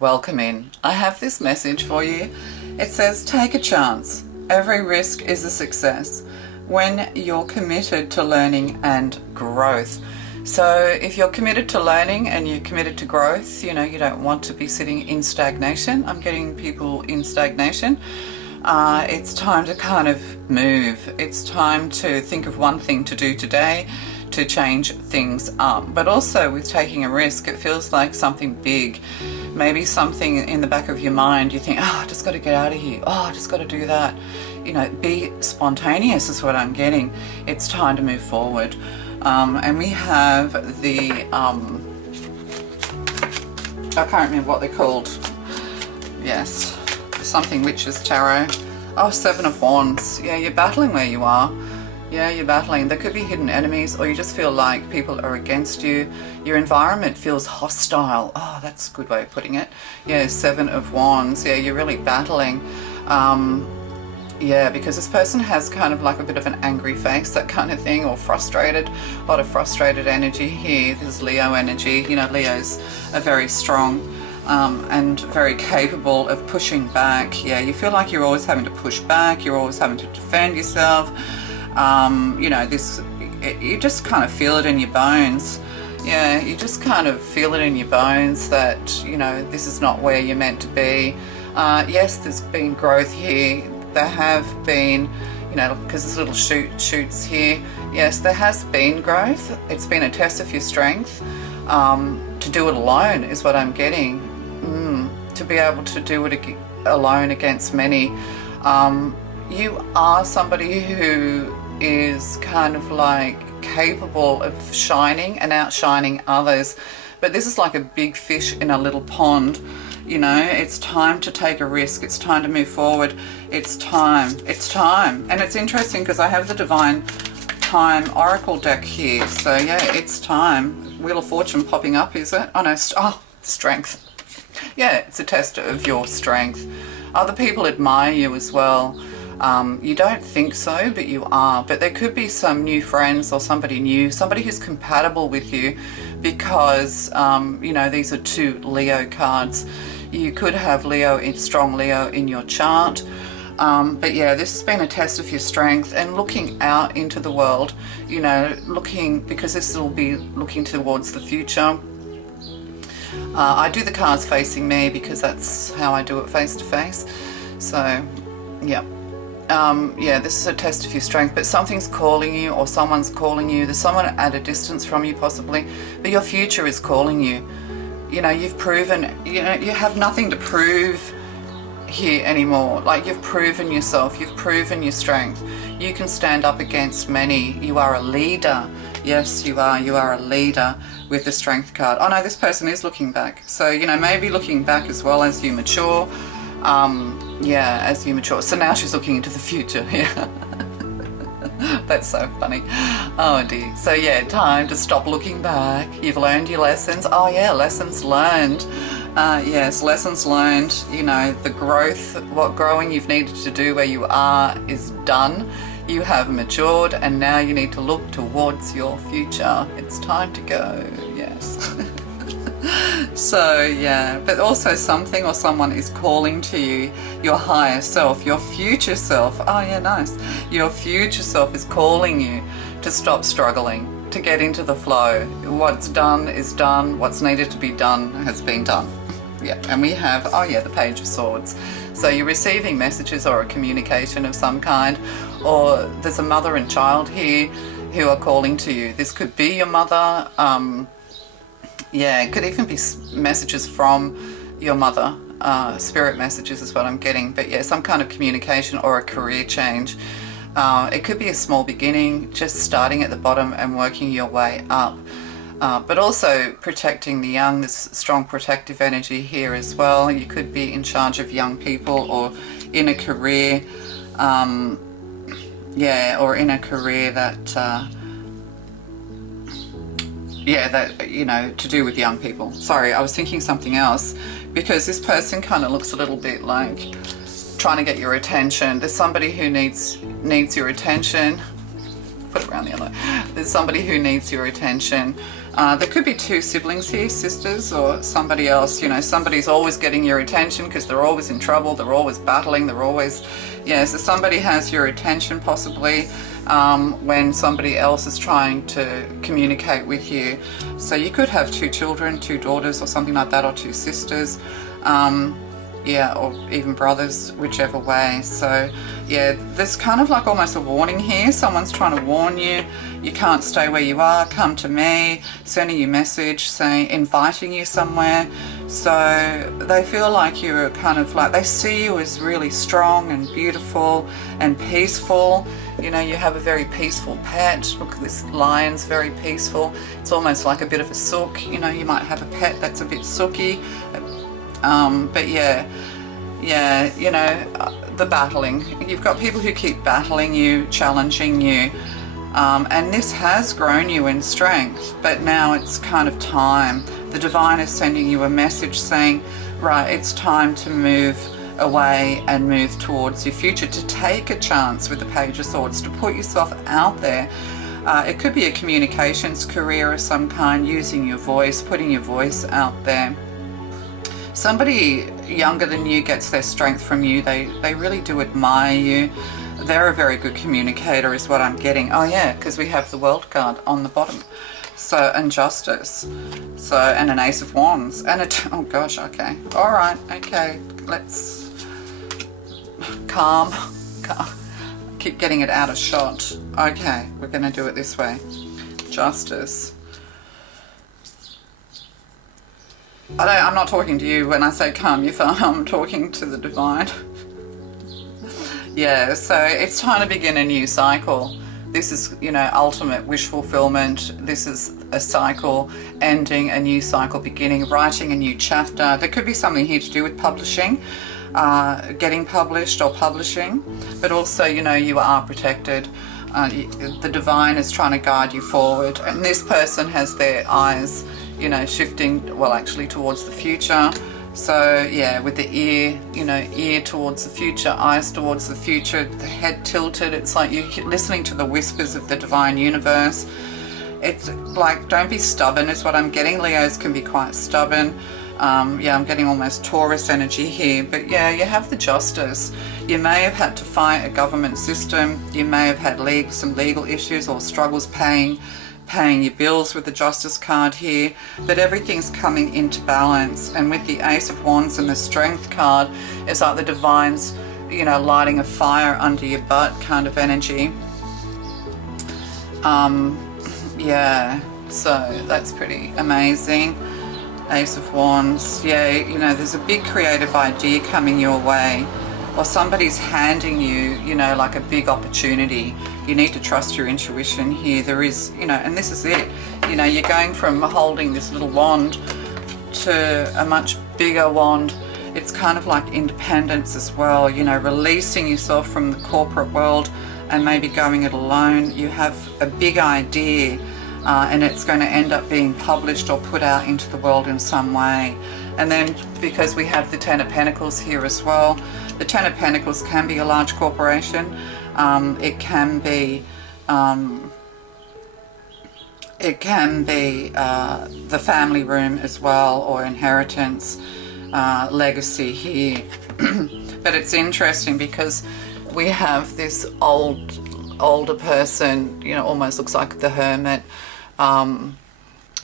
Welcome in. I have this message for you. It says, take a chance. Every risk is a success when you're committed to learning and growth. So if you're committed to learning and you're committed to growth, you don't want to be sitting in stagnation. I'm getting people in stagnation. It's time to kind of move. It's time to think of one thing to do today to change things up. But also with taking a risk, it feels like something big. Maybe something in the back of your mind, you think, oh, I just got to get out of here. Oh, I just got to do that. Be spontaneous is what I'm getting. It's time to move forward. And we have the, I can't remember what they're called. Yes, something Witches Tarot. Oh, Seven of Wands. Yeah, you're battling where you are. Yeah, you're battling. There could be hidden enemies, or you just feel like people are against you. Your environment feels hostile. Oh, that's a good way of putting it. Yeah, Seven of Wands. Yeah, you're really battling. Yeah, because this person has kind of like a bit of an angry face, that kind of thing, or frustrated. A lot of frustrated energy here. There's Leo energy. Leos are very strong and very capable of pushing back. Yeah, you feel like you're always having to push back. You're always having to defend yourself. You just kind of feel it in your bones. Yeah, you just kind of feel it in your bones that, this is not where you're meant to be. Yes, there's been growth here. There have been, because there's little shoots here. Yes, there has been growth. It's been a test of your strength. To do it alone is what I'm getting. To be able to do it alone against many. You are somebody who is kind of like capable of shining and outshining others, but this is like a big fish in a little pond. It's time to take a risk. It's time to move forward. It's time. And it's interesting because I have the Divine Time Oracle deck here. So yeah, it's time. Wheel of Fortune popping up, is it? Oh no, strength. Yeah, it's a test of your strength. Other people admire you as well. You don't think so, but you are. But there could be some new friends or somebody new, somebody who's compatible with you, because, these are two Leo cards. You could have strong Leo in your chart. But yeah, this has been a test of your strength and looking out into the world, because this will be looking towards the future. I do the cards facing me because that's how I do it face to face. So, yeah. Yeah, this is a test of your strength, but something's calling you or someone's calling you. There's someone at a distance from you possibly, but your future is calling you. You've proven, you have nothing to prove here anymore. Like, you've proven yourself, you've proven your strength. You can stand up against many. You are a leader. Yes, you are. You are a leader with the Strength card. Oh no, this person is looking back. So, maybe looking back as well as you mature. Yeah, as you mature. So now she's looking into the future. Yeah. That's so funny. Oh dear. So yeah, time to stop looking back. You've learned your lessons. Oh yeah, lessons learned. Yes, lessons learned. The growth, what growing you've needed to do where you are is done. You have matured and now you need to look towards your future. It's time to go. Yes. So yeah, but also something or someone is calling to you, your higher self, your future self. Oh yeah, nice. Your future self is calling you to stop struggling, to get into the flow. What's done is done. What's needed to be done has been done. Yeah, and we have, oh yeah, the Page of Swords. So you're receiving messages or a communication of some kind, or there's a mother and child here who are calling to you. This could be your mother. Yeah, it could even be messages from your mother. Spirit messages is what I'm getting. But yeah, some kind of communication or a career change. It could be a small beginning, just starting at the bottom and working your way up. But also protecting the young. There's strong protective energy here as well. You could be in charge of young people or in a career. Yeah, or in a career that... yeah, that, to do with young people. Sorry, I was thinking something else, because this person kind of looks a little bit like trying to get your attention. There's somebody who needs your attention. Put it around the other. There's somebody who needs your attention. There could be two siblings here, sisters or somebody else. You know, somebody's always getting your attention because they're always in trouble, they're always battling, they're always, yeah, so somebody has your attention possibly when somebody else is trying to communicate with you. So you could have two children, two daughters or something like that, or two sisters. Yeah, or even brothers, whichever way. So yeah, there's kind of like almost a warning here. Someone's trying to warn you, you can't stay where you are, come to me, sending you a message, saying, inviting you somewhere. So they feel like you're kind of like, they see you as really strong and beautiful and peaceful. You know, you have a very peaceful pet. Look, this lion's very peaceful. It's almost like a bit of a sook. You know, you might have a pet that's a bit sooky. But yeah, you know, the battling. You've got people who keep battling you, challenging you, and this has grown you in strength, but now it's kind of time. The divine is sending you a message saying, right, it's time to move away and move towards your future, to take a chance with the Page of Swords, to put yourself out there. It could be a communications career of some kind, using your voice, putting your voice out there. Somebody younger than you gets their strength from you. They really do admire you. They're a very good communicator is what I'm getting. Oh yeah, because we have the World card on the bottom. So, and Justice. So, and an Ace of Wands. And a, oh gosh, okay. All right, okay. Let's calm. Keep getting it out of shot. Okay, we're going to do it this way. Justice. I'm not talking to you when I say calm your phone. I'm talking to the divine. Yeah, so it's time to begin a new cycle. This is, you know, ultimate wish fulfillment. This is a cycle ending, a new cycle beginning, writing a new chapter. There could be something here to do with publishing, getting published or publishing, but also, you know, you are protected. The divine is trying to guide you forward, and this person has their eyes, you know, shifting, well, actually towards the future. So yeah, with the ear, you know, ear towards the future, eyes towards the future, the head tilted. It's like you're listening to the whispers of the divine universe. It's like, don't be stubborn is what I'm getting. Leos can be quite stubborn. Yeah, I'm getting almost Taurus energy here. But yeah, you have the Justice. You may have had to fight a government system. You may have had some legal issues or struggles paying your bills with the Justice card here, but everything's coming into balance. And with the Ace of Wands and the Strength card, it's like the divine's, you know, lighting a fire under your butt kind of energy. Yeah, so that's pretty amazing. Ace of Wands. Yeah, you know, there's a big creative idea coming your way, or somebody's handing you, you know, like a big opportunity. You need to trust your intuition here. There is, you know, and this is it. You know, you're going from holding this little wand to a much bigger wand. It's kind of like independence as well, you know, releasing yourself from the corporate world and maybe going it alone. You have a big idea, and it's going to end up being published or put out into the world in some way. And then because we have the Ten of Pentacles here as well, the Ten of Pentacles can be a large corporation. It can be the family room as well, or inheritance, legacy here. But it's interesting because we have this older person, you know, almost looks like the Hermit,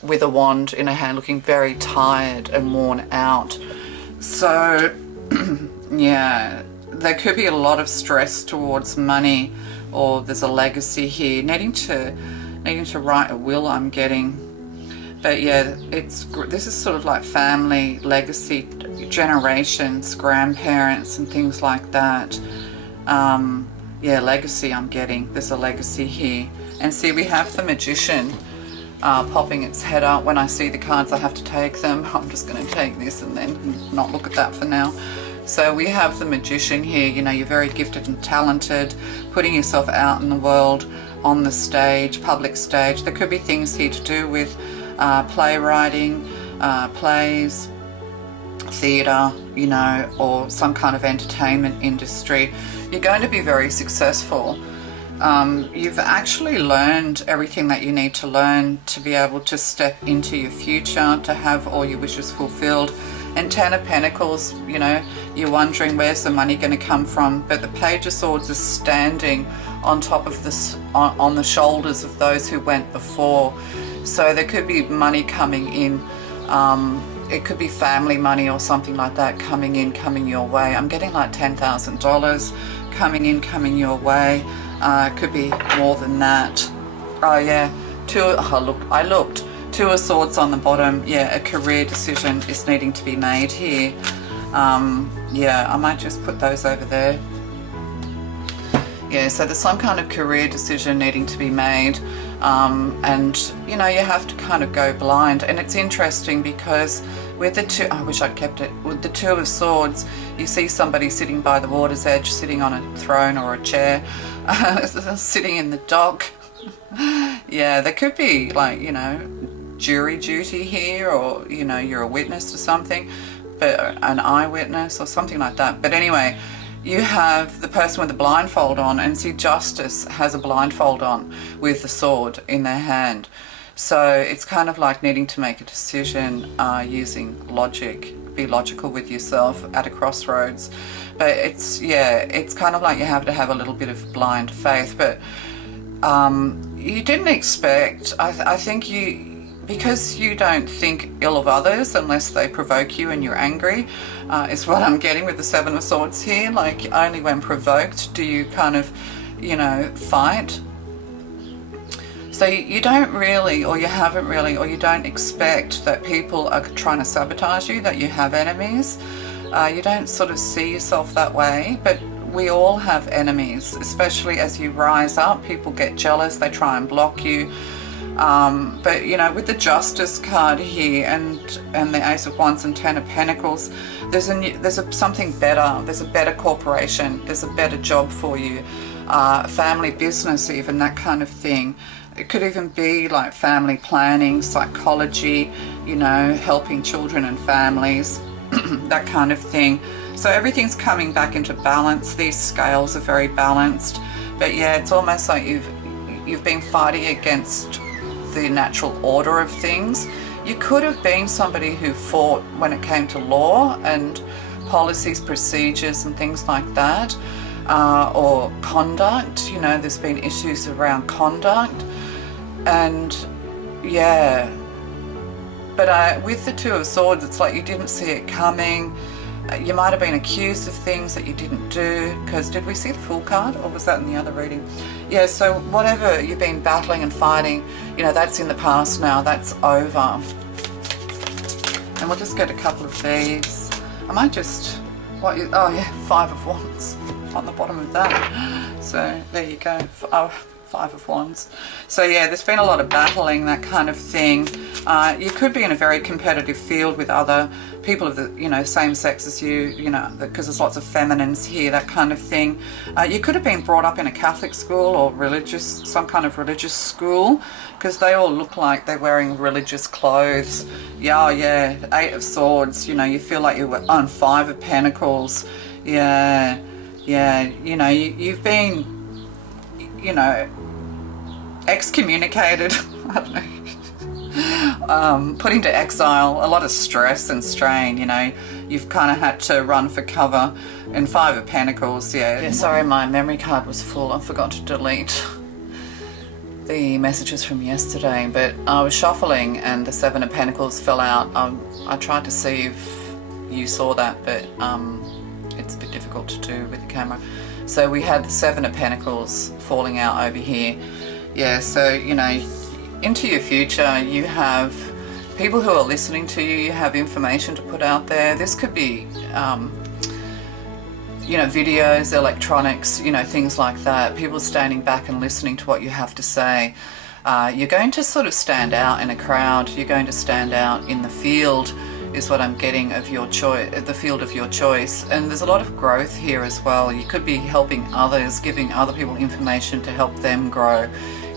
with a wand in her hand, looking very tired and worn out. So yeah, there could be a lot of stress towards money, or there's a legacy here, needing to write a will, I'm getting. But yeah, this is sort of like family, legacy, generations, grandparents and things like that. Yeah, legacy I'm getting. There's a legacy here. And see, we have the Magician popping its head up. When I see the cards, I have to take them. I'm just going to take this and then not look at that for now. So we have the Magician here. You know, you're very gifted and talented, putting yourself out in the world, on the stage, public stage. There could be things here to do with playwriting, plays, theatre, you know, or some kind of entertainment industry. You're going to be very successful. You've actually learned everything that you need to learn to be able to step into your future, to have all your wishes fulfilled. And Ten of Pentacles, you know, you're wondering where's the money going to come from, but the Page of Swords is standing on top of this, on the shoulders of those who went before. So there could be money coming in. It could be family money or something like that coming your way. I'm getting like $10,000 coming your way. Could be more than that. Oh yeah, I looked. Two of Swords on the bottom. Yeah, a career decision is needing to be made here. Yeah, I might just put those over there. Yeah, so there's some kind of career decision needing to be made. And, you know, you have to kind of go blind. And it's interesting because with the two, I wish I'd kept it, with the Two of Swords, you see somebody sitting by the water's edge, sitting on a throne or a chair, sitting in the dock. Yeah, there could be, like, you know, jury duty here, or, you know, you're a witness to something, but an eyewitness or something like that. But anyway, you have the person with the blindfold on, and see, Justice has a blindfold on with the sword in their hand. So it's kind of like needing to make a decision using logic. Be logical with yourself at a crossroads. But it's, yeah, it's kind of like you have to have a little bit of blind faith. But you didn't expect, I think because you don't think ill of others unless they provoke you and you're angry, is what I'm getting with the Seven of Swords here. Like, only when provoked do you kind of, you know, fight. So you don't really, or you haven't really, or you don't expect that people are trying to sabotage you, that you have enemies. You don't sort of see yourself that way, but we all have enemies, especially as you rise up. People get jealous, they try and block you. But, you know, with the Justice card here and the Ace of Wands and Ten of Pentacles, there's something better. There's a better corporation. There's a better job for you. Family business, even, that kind of thing. It could even be like family planning, psychology, you know, helping children and families, that kind of thing. So everything's coming back into balance. These scales are very balanced. But yeah, it's almost like you've been fighting against the natural order of things. You could have been somebody who fought when it came to law and policies, procedures and things like that, or conduct. You know, there's been issues around conduct. And yeah, but with the Two of Swords, it's like you didn't see it coming. You might have been accused of things that you didn't do, because did we see the Fool card, or was that in the other reading? Yeah, so whatever you've been battling and fighting, you know, that's in the past now, that's over. And we'll just get a couple of these. I might just, oh yeah, Five of Wands on the bottom of that. So there you go. Five of Wands. So yeah, there's been a lot of battling, that kind of thing. You could be in a very competitive field with other people of the, you know, same sex as you know, because there's lots of feminines here, that kind of thing. You could have been brought up in a Catholic school or some kind of religious school, because they all look like they're wearing religious clothes. Yeah, Eight of Swords, you know, you feel like you're on Five of Pentacles. Yeah, you know, you've been, you know, excommunicated, I don't know, put into exile, a lot of stress and strain, you know, you've kind of had to run for cover. And Five of Pentacles, yeah, sorry, my memory card was full, I forgot to delete the messages from yesterday, but I was shuffling and the Seven of Pentacles fell out. I tried to see if you saw that, but it's a bit difficult to do with the camera. So we had the Seven of Pentacles falling out over here. Yeah, so, you know, into your future, you have people who are listening to you, you have information to put out there. This could be, you know, videos, electronics, you know, things like that. People standing back and listening to what you have to say. You're going to sort of stand out in a crowd. You're going to stand out in the field, is what I'm getting, of your choice, the field of your choice. And there's a lot of growth here as well. You could be helping others, giving other people information to help them grow,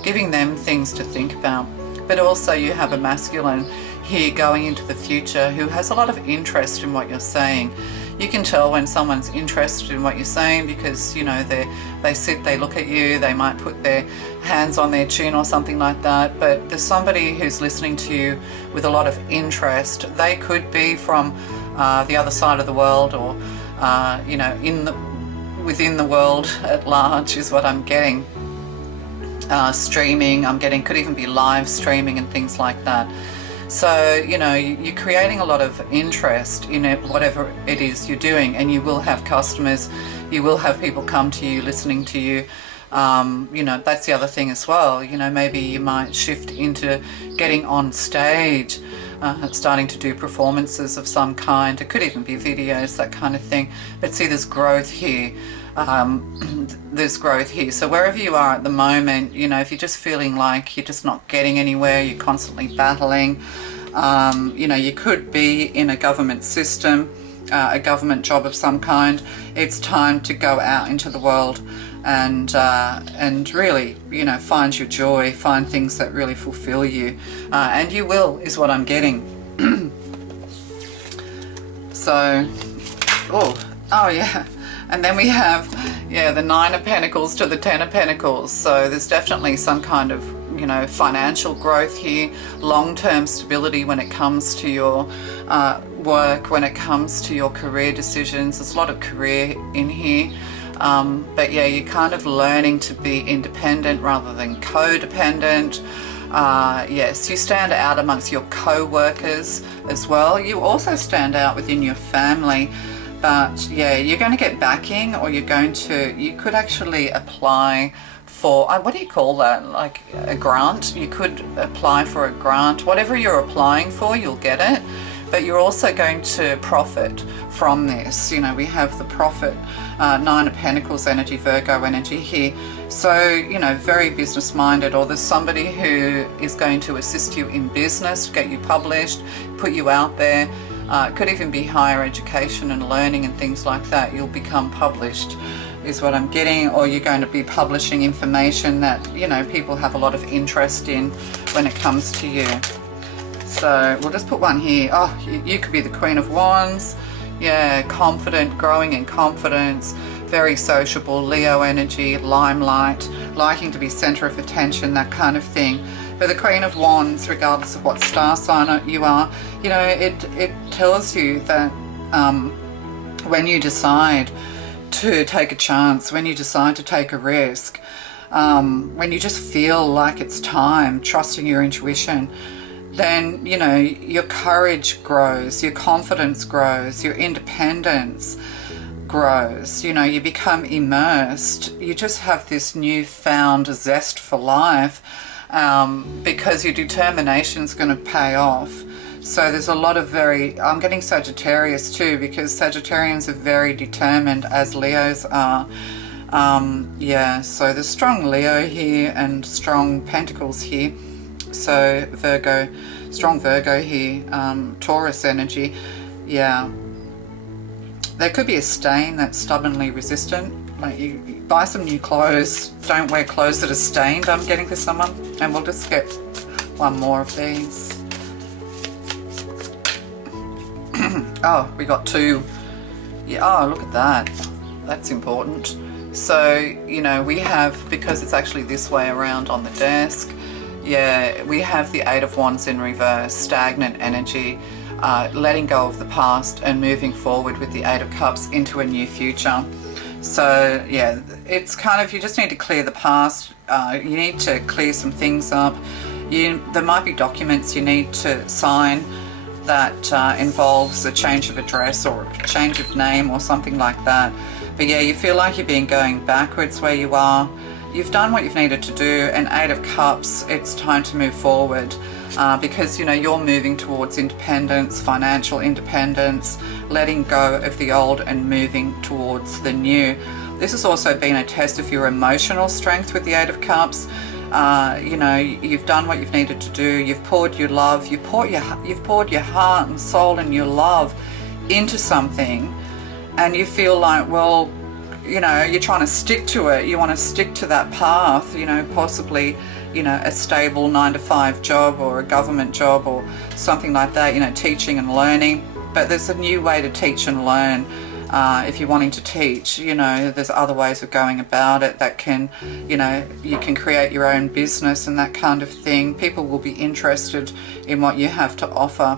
giving them things to think about. But also you have a masculine here going into the future who has a lot of interest in what you're saying. You can tell when someone's interested in what you're saying because, you know, they sit, they look at you, they might put their hands on their chin or something like that. But there's somebody who's listening to you with a lot of interest. They could be from the other side of the world, or you know, within the world at large is what I'm getting. Streaming, I'm getting, could even be live streaming and things like that. So, you know, you're creating a lot of interest in it, whatever it is you're doing, and you will have customers, you will have people come to you, listening to you. You know, that's the other thing as well. You know, maybe you might shift into getting on stage, starting to do performances of some kind. It could even be videos, that kind of thing. But see, there's growth here. There's growth here. So wherever you are at the moment, you know, if you're just feeling like you're just not getting anywhere, you're constantly battling, you know, you could be in a government system, a government job of some kind. It's time to go out into the world and really, you know, find your joy, find things that really fulfill you, and you will, is what I'm getting. So, oh yeah. And then we have, yeah, the Nine of Pentacles to the Ten of Pentacles. So there's definitely some kind of, you know, financial growth here, long-term stability when it comes to your work, when it comes to your career decisions. There's a lot of career in here. But yeah, you're kind of learning to be independent rather than codependent. Yes, you stand out amongst your co-workers as well. You also stand out within your family. But yeah, you're going to get backing, or you could actually apply for, what do you call that? Like a grant? You could apply for a grant. Whatever you're applying for, you'll get it. But you're also going to profit from this. You know, we have the profit, Nine of Pentacles energy, Virgo energy here. So, you know, very business minded, or there's somebody who is going to assist you in business, get you published, put you out there. It could even be higher education and learning and things like that. You'll become published is what I'm getting, or you're going to be publishing information that, you know, people have a lot of interest in when it comes to you. So we'll just put one here. Oh, you could be the Queen of Wands. Yeah, confident, growing in confidence, very sociable, Leo energy, limelight, liking to be center of attention, that kind of thing. But the Queen of Wands, regardless of what star sign you are, you know, it tells you that when you decide to take a chance, when you decide to take a risk, when you just feel like it's time, trusting your intuition, then, you know, your courage grows, your confidence grows, your independence grows, you know, you become immersed. You just have this newfound zest for life. Because your determination's going to pay off. So there's a lot of I'm getting Sagittarius too, because Sagittarians are very determined, as Leos are. Yeah, so there's strong Leo here and strong Pentacles here. So Virgo, strong Virgo here, Taurus energy. Yeah. There could be a stain that's stubbornly resistant. Like you buy some new clothes, don't wear clothes that are stained, I'm getting for someone. And we'll just get one more of these. Oh, we got two. Yeah, oh, look at that. That's important. So, you know, we have, because it's actually this way around on the desk, yeah, we have the Eight of Wands in reverse, stagnant energy, letting go of the past and moving forward with the Eight of Cups into a new future. So yeah, it's kind of, you just need to clear the past. You need to clear some things up. There might be documents you need to sign that involves a change of address or a change of name or something like that. But yeah, you feel like you've been going backwards where you are. You've done what you've needed to do, and Eight of Cups, it's time to move forward. Because, you know, you're moving towards independence, financial independence, letting go of the old and moving towards the new. This has also been a test of your emotional strength with the Eight of Cups. You know, you've done what you've needed to do. You've poured your love, you've poured your heart and soul and your love into something, and you feel like, well, you know, you're trying to stick to it. You want to stick to that path, you know, possibly, you know, a stable 9-to-5 job or a government job or something like that, you know, teaching and learning. But there's a new way to teach and learn. If you're wanting to teach, you know, there's other ways of going about it that can, you know, you can create your own business and that kind of thing. People will be interested in what you have to offer.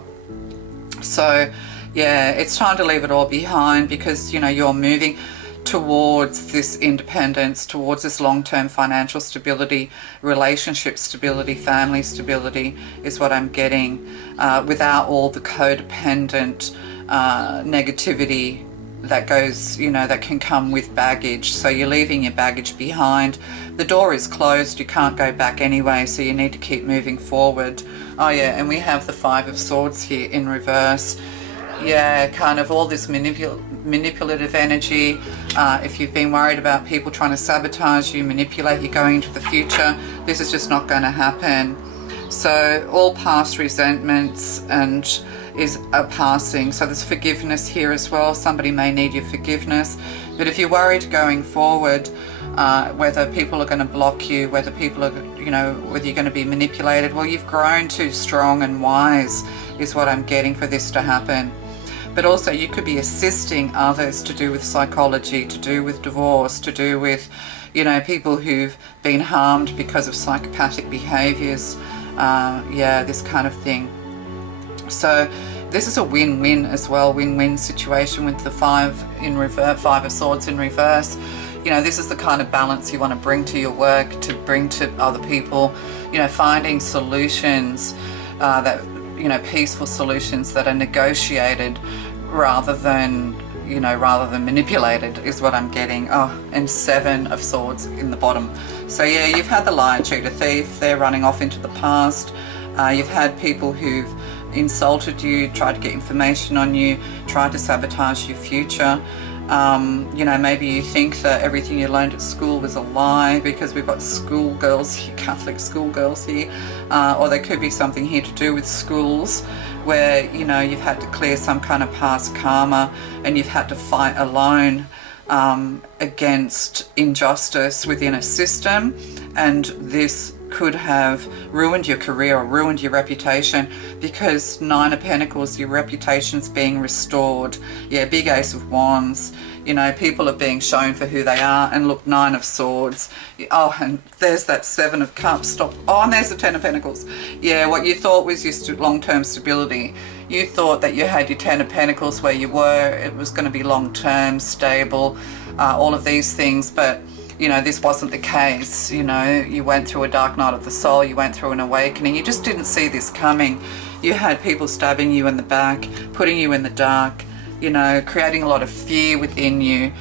So yeah, it's time to leave it all behind, because, you know, you're moving towards this independence, towards this long-term financial stability, relationship stability, family stability is what I'm getting, without all the codependent negativity that goes, you know, that can come with baggage. So you're leaving your baggage behind. The door is closed, you can't go back anyway, so you need to keep moving forward. Oh yeah, and we have the Five of Swords here in reverse. Yeah, kind of all this manipulative energy. If you've been worried about people trying to sabotage you, manipulate you going into the future, this is just not going to happen. So all past resentments are passing. So there's forgiveness here as well. Somebody may need your forgiveness. But if you're worried going forward, whether people are going to block you, whether people are, you know, whether you're going to be manipulated, well, you've grown too strong and wise is what I'm getting for this to happen. But also you could be assisting others to do with psychology, to do with divorce, to do with, you know, people who've been harmed because of psychopathic behaviors. Yeah, this kind of thing. So this is a win-win as well, win-win situation with the Five of Swords in reverse. You know, this is the kind of balance you want to bring to your work, to bring to other people, you know, finding solutions that, you know, peaceful solutions that are negotiated rather than, you know, rather than manipulated is what I'm getting. Oh, and Seven of Swords in the bottom. So yeah, you've had the liar, cheater, thief. They're running off into the past. You've had people who've insulted you, tried to get information on you, tried to sabotage your future. You know, maybe you think that everything you learned at school was a lie, because we've got schoolgirls here, Catholic schoolgirls here, or there could be something here to do with schools where, you know, you've had to clear some kind of past karma and you've had to fight alone against injustice within a system, and this could have ruined your career or ruined your reputation, because Nine of Pentacles, your reputation's being restored. Yeah, big Ace of Wands. You know, people are being shown for who they are. And look, Nine of Swords. Oh, and there's that Seven of Cups. Stop. Oh, and there's the Ten of Pentacles. Yeah, what you thought was your long-term stability. You thought that you had your Ten of Pentacles where you were. It was going to be long-term, stable, all of these things. But you know, this wasn't the case. You know, you went through a dark night of the soul, you went through an awakening, you just didn't see this coming. You had people stabbing you in the back, putting you in the dark, you know, creating a lot of fear within you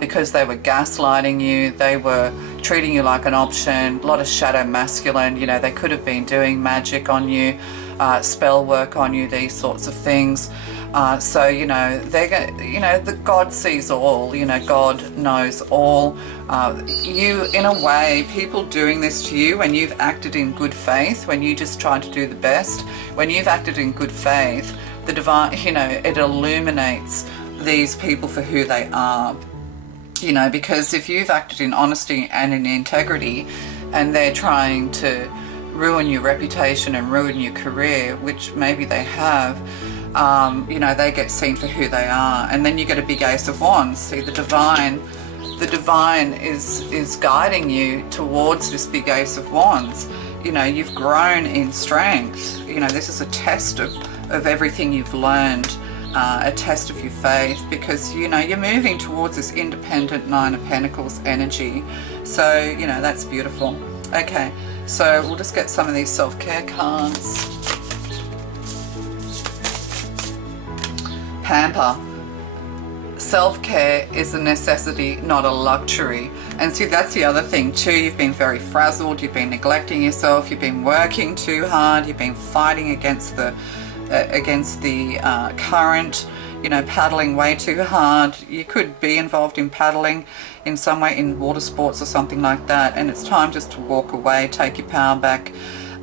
because they were gaslighting you, they were treating you like an option, a lot of shadow masculine, you know, they could have been doing magic on you, spell work on you, these sorts of things. So, you know, the God sees all, you know, God knows all. You, in a way, people doing this to you when you've acted in good faith, when you just tried to do the best, when you've acted in good faith, the divine, you know, it illuminates these people for who they are. You know, because if you've acted in honesty and in integrity and they're trying to ruin your reputation and ruin your career, which maybe they have, you know, they get seen for who they are. And then you get a big Ace of Wands. See, the divine is guiding you towards this big Ace of Wands. You know, you've grown in strength. You know, this is a test of everything you've learned, a test of your faith, because, you know, you're moving towards this independent Nine of Pentacles energy. So, you know, that's beautiful. Okay, so we'll just get some of these self-care cards. Pamper. Self-care is a necessity, not a luxury. And see, that's the other thing too. You've been very frazzled, you've been neglecting yourself, you've been working too hard, you've been fighting against the current, you know, paddling way too hard. You could be involved in paddling in some way, in water sports or something like that, and it's time just to walk away, take your power back.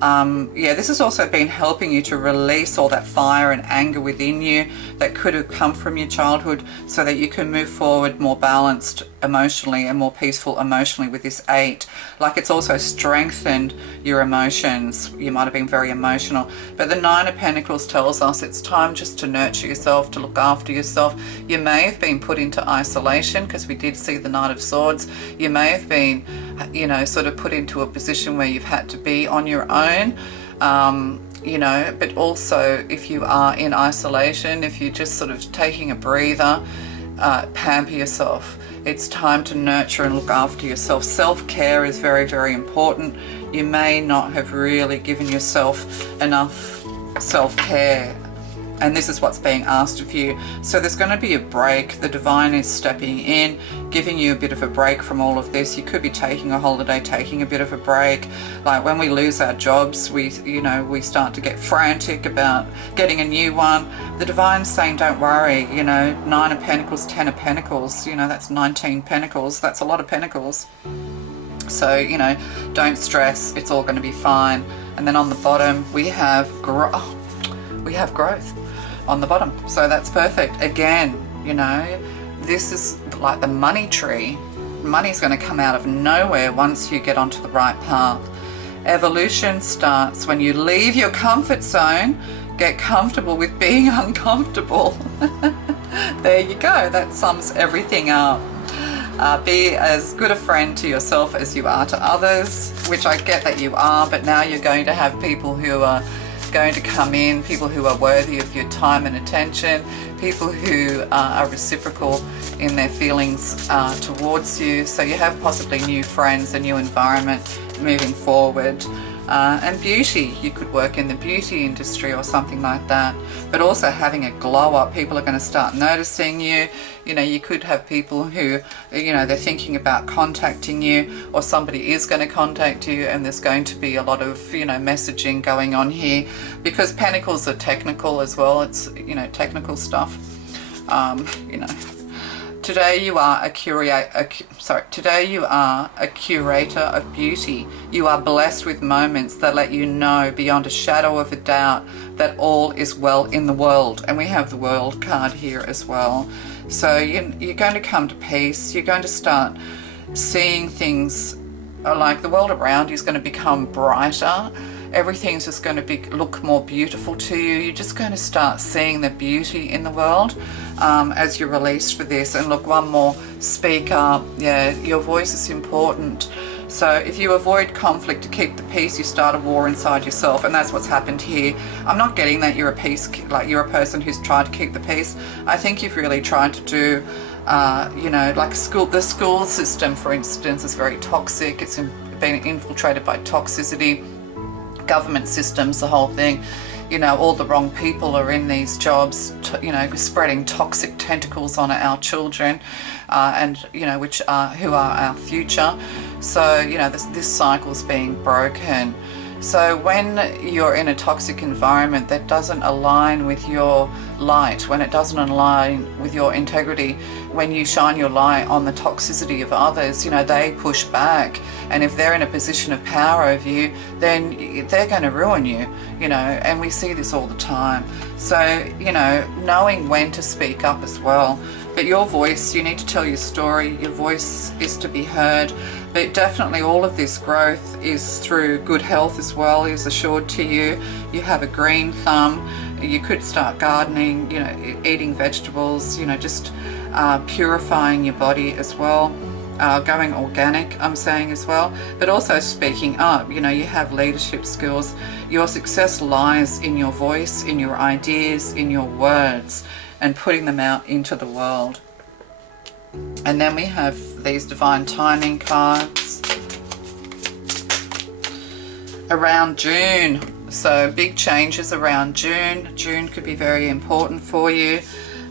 Yeah, this has also been helping you to release all that fire and anger within you that could have come from your childhood, so that you can move forward more balanced emotionally and more peaceful emotionally with this 8. Like, it's also strengthened your emotions. You might have been very emotional, but the 9 of Pentacles tells us it's time just to nurture yourself, to look after yourself. You may have been put into isolation, because we did see the Knight of Swords. You may have been, you know, sort of put into a position where you've had to be on your own. You know, but also if you are in isolation, if you're just sort of taking a breather, pamper yourself. It's time to nurture and look after yourself. Self-care is very, very important. You may not have really given yourself enough self-care, and this is what's being asked of you. So there's going to be a break. The divine is stepping in, giving you a bit of a break from all of this. You could be taking a holiday, taking a bit of a break. Like, when we lose our jobs, we start to get frantic about getting a new one. The divine's saying, don't worry, you know, 9 of Pentacles, 10 of Pentacles, you know, that's 19 Pentacles. That's a lot of Pentacles. So, you know, don't stress. It's all going to be fine. And then on the bottom, we have growth on the bottom. So that's perfect. Again, you know, this is like the money tree. Money's going to come out of nowhere once you get onto the right path. Evolution starts when you leave your comfort zone, get comfortable with being uncomfortable. There you go. That sums everything up. Be as good a friend to yourself as you are to others, which I get that you are, but now you're going to have people who are going to come in, people who are worthy of your time and attention, people who are reciprocal in their feelings towards you. So you have possibly new friends, a new environment moving forward. And beauty, you could work in the beauty industry or something like that, but also having a glow up. People are going to start noticing you. You know, you could have people who, you know, they're thinking about contacting you, or somebody is going to contact you, and there's going to be a lot of, you know, messaging going on here, because Pentacles are technical as well. It's, you know, technical stuff. You know, today you are a curator of beauty. You are blessed with moments that let you know beyond a shadow of a doubt that all is well in the world. And we have the World card here as well. So you're going to come to peace. You're going to start seeing things like the world around you is going to become brighter. Everything's just going to look more beautiful to you. You're just going to start seeing the beauty in the world as you're released for this. And look, one more, speak up. Yeah, your voice is important. So if you avoid conflict to keep the peace, you start a war inside yourself, and that's what's happened here. I'm not getting that you're a person who's tried to keep the peace. I think you've really tried to do, you know, like the school system, for instance, is very toxic. It's been infiltrated by toxicity. Government systems, the whole thing. You know, all the wrong people are in these jobs, you know, spreading toxic tentacles on our children, and, you know, who are our future. So, you know, this cycle's being broken. So when you're in a toxic environment that doesn't align with your light, when it doesn't align with your integrity, when you shine your light on the toxicity of others, you know, they push back. And if they're in a position of power over you, then they're going to ruin you, you know, and we see this all the time. So, you know, knowing when to speak up as well. But your voice, you need to tell your story. Your voice is to be heard. But definitely all of this growth is through good health as well, is assured to you. You have a green thumb. You could start gardening, you know, eating vegetables, you know, just purifying your body as well. Going organic, I'm saying as well, but also speaking up. You know, you have leadership skills. Your success lies in your voice, in your ideas, in your words, and putting them out into the world. And then we have these divine timing cards around June. So big changes around June. June could be very important for you.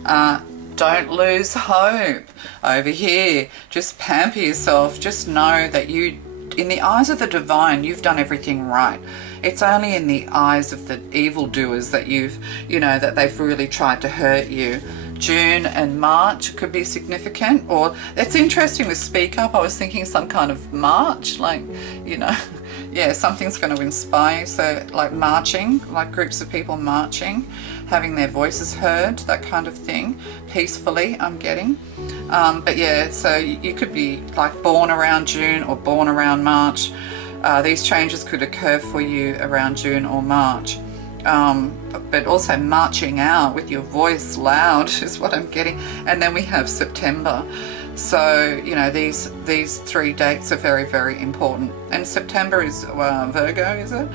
Don't lose hope over here. Just pamper yourself. Just know that you, in the eyes of the divine, you've done everything right. It's only in the eyes of the evildoers that that they've really tried to hurt you. June and March could be significant, or it's interesting with speak up. I was thinking some kind of march, like, you know, yeah, something's going to inspire you. So like marching, like groups of people marching, having their voices heard, that kind of thing, peacefully, I'm getting. But yeah, so you could be like born around June or born around March. These changes could occur for you around June or March. But also marching out with your voice loud is what I'm getting. And then we have September. So, you know, these 3 dates are very, very important. And September is Virgo, is it?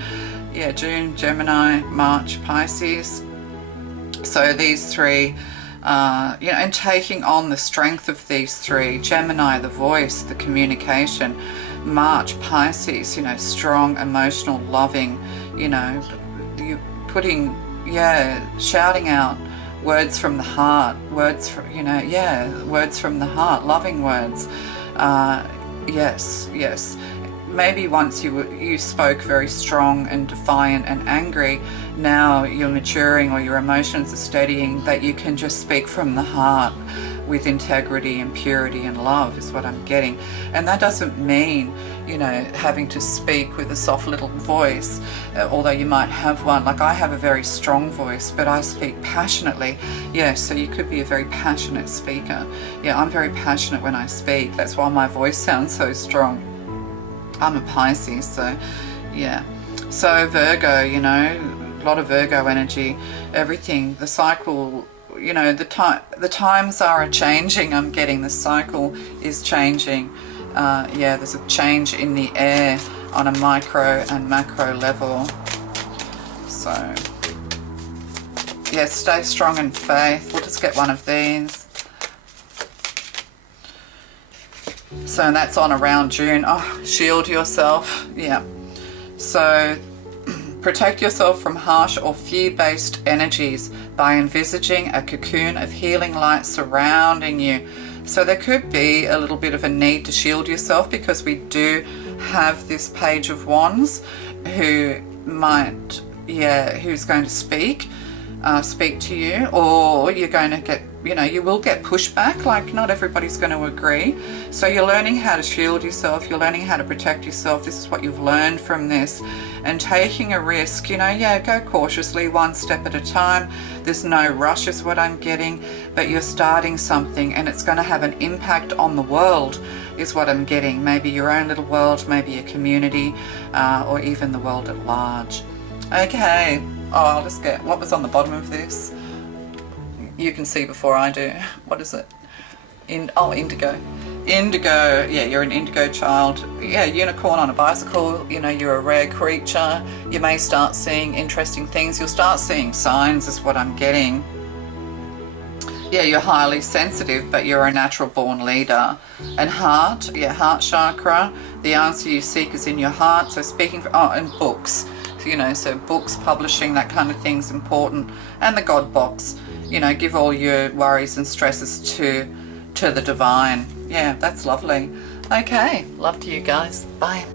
Yeah, June, Gemini, March, Pisces. So these 3, you know, and taking on the strength of these 3, Gemini, the voice, the communication, March, Pisces, you know, strong, emotional, loving, you know, you putting, yeah, shouting out words from the heart, words from, you know, yeah, words from the heart, loving words. Yes, yes. Maybe once you spoke very strong and defiant and angry, now you're maturing or your emotions are steadying, that you can just speak from the heart with integrity and purity and love is what I'm getting. And that doesn't mean, you know, having to speak with a soft little voice, although you might have one. Like I have a very strong voice, but I speak passionately. Yeah, so you could be a very passionate speaker. Yeah, I'm very passionate when I speak. That's why my voice sounds so strong. I'm a Pisces, so yeah. So Virgo, you know, a lot of Virgo energy, everything, the cycle, you know, the times are changing. I'm getting the cycle is changing. Yeah, there's a change in the air on a micro and macro level. So yeah, stay strong in faith. We'll just get one of these. So that's on around June. Oh, shield yourself. Yeah. So protect yourself from harsh or fear-based energies by envisaging a cocoon of healing light surrounding you. So there could be a little bit of a need to shield yourself, because we do have this Page of Wands who might, yeah, who's going to speak to you, or you're going to get, you know, you will get pushback. Like not everybody's going to agree. So you're learning how to shield yourself. You're learning how to protect yourself. This is what you've learned from this. And taking a risk, you know, yeah, go cautiously, one step at a time. There's no rush is what I'm getting, but you're starting something and it's going to have an impact on the world is what I'm getting. Maybe your own little world, maybe a community, or even the world at large. Okay. Oh, I'll just get, what was on the bottom of this? You can see before I do. What is it? Indigo. Indigo. Yeah, you're an indigo child. Yeah, unicorn on a bicycle. You know, you're a rare creature. You may start seeing interesting things. You'll start seeing signs is what I'm getting. Yeah, you're highly sensitive, but you're a natural born leader. And heart, yeah, heart chakra. The answer you seek is in your heart. So speaking for, and books. You know, so books, publishing, that kind of thing is important. And the God box, you know, give all your worries and stresses to the divine. Yeah, that's lovely. Okay, love to you guys. Bye.